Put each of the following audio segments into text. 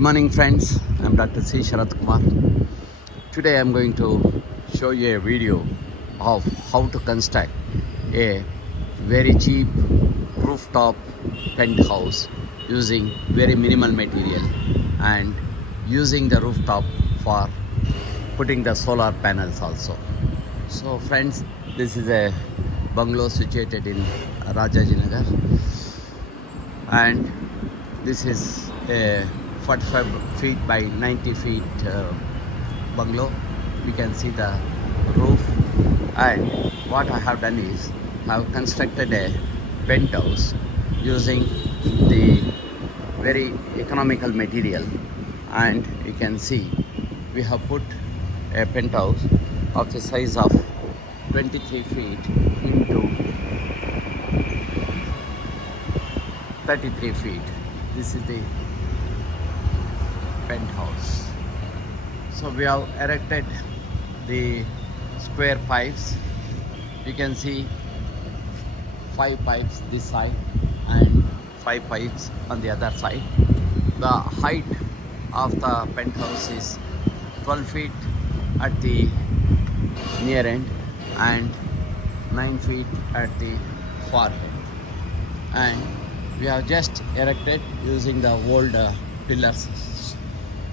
Good morning, friends. I'm Dr. C. Sharat Kumar. Today I'm going to show you a video of how to construct a very cheap rooftop penthouse using very minimal material and using the rooftop for putting the solar panels also. So friends, this is a bungalow situated in Rajajinagar, and this is a 45 feet by 90 feet bungalow. We can see the roof, and what I have done is I have constructed a penthouse using the very economical material, and you can see we have put a penthouse of the size of 23 feet into 33 feet. This is the penthouse. So we have erected the square pipes. You can see 5 pipes this side and 5 pipes on the other side. The height of the penthouse is 12 feet at the near end and 9 feet at the far end. And we have just erected using the old pillars.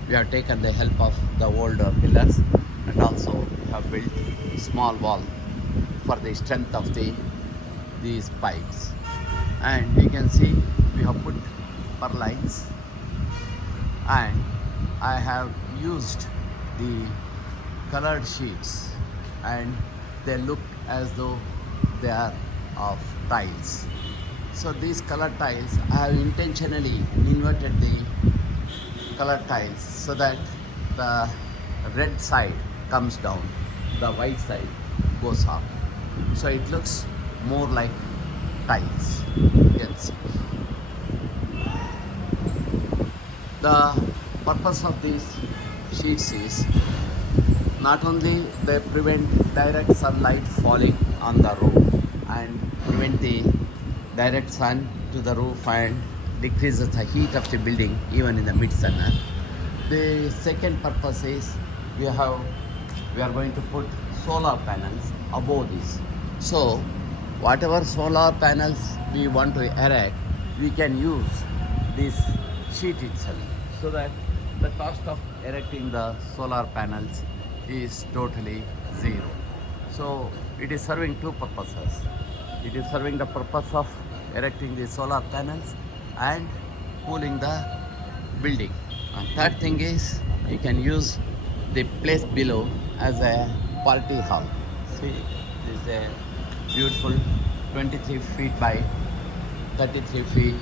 We have taken the help of the old pillars, and also have built small wall for the strength of these pipes. And you can see we have put purlines, and I have used the colored sheets, and they look as though they are of tiles. So these colored tiles, I have intentionally inverted the colored tiles so that the red side comes down, the white side goes up. So it looks more like tiles. You can see. The purpose of these sheets is not only they prevent direct sunlight falling on the roof and prevent the direct sun to the roof and decreases the heat of the building even in the midsummer. The second purpose is we are going to put solar panels above this. So whatever solar panels we want to erect, we can use this sheet itself, so that the cost of erecting the solar panels is totally zero. So it is serving two purposes. It is serving the purpose of erecting the solar panels and cooling the building. And third thing is you can use the place below as a party hall. See, this is a beautiful 23 feet by 33 feet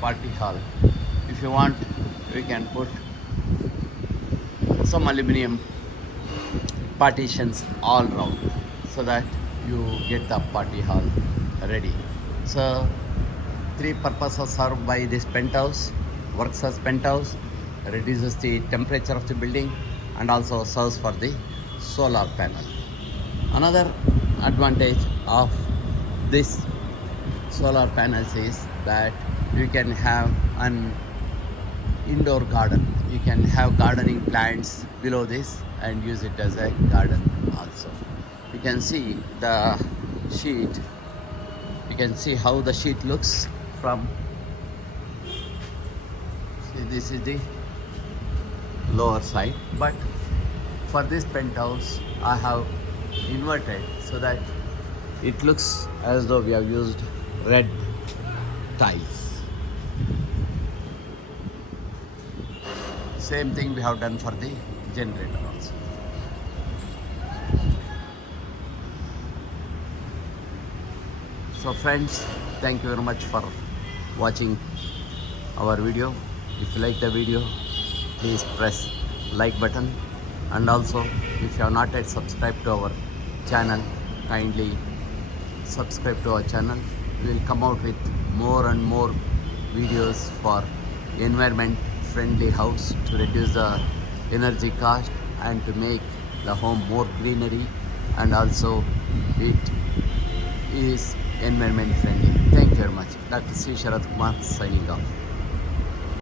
party hall. If you want, we can put some aluminum partitions all round so that you get the party hall ready. So three purposes served by this penthouse: works as penthouse, reduces the temperature of the building, and also serves for the solar panel. Another advantage of this solar panels is that you can have an indoor garden. You can have gardening plants below this and use it as a garden also. You can see the sheet. You can see how the sheet looks from. See, this is the lower side, but for this penthouse I have inverted so that it looks as though we have used red tiles. Same thing we have done for the generator also. So friends, thank you very much for watching our video. If you like the video, please press like button, and also if you have not yet subscribed to our channel, kindly subscribe to our channel. We will come out with more and more videos for environment friendly house to reduce the energy cost and to make the home more greenery, and also it is environment friendly. Thank you very much. Dr. C. Sharat Kumar signing off.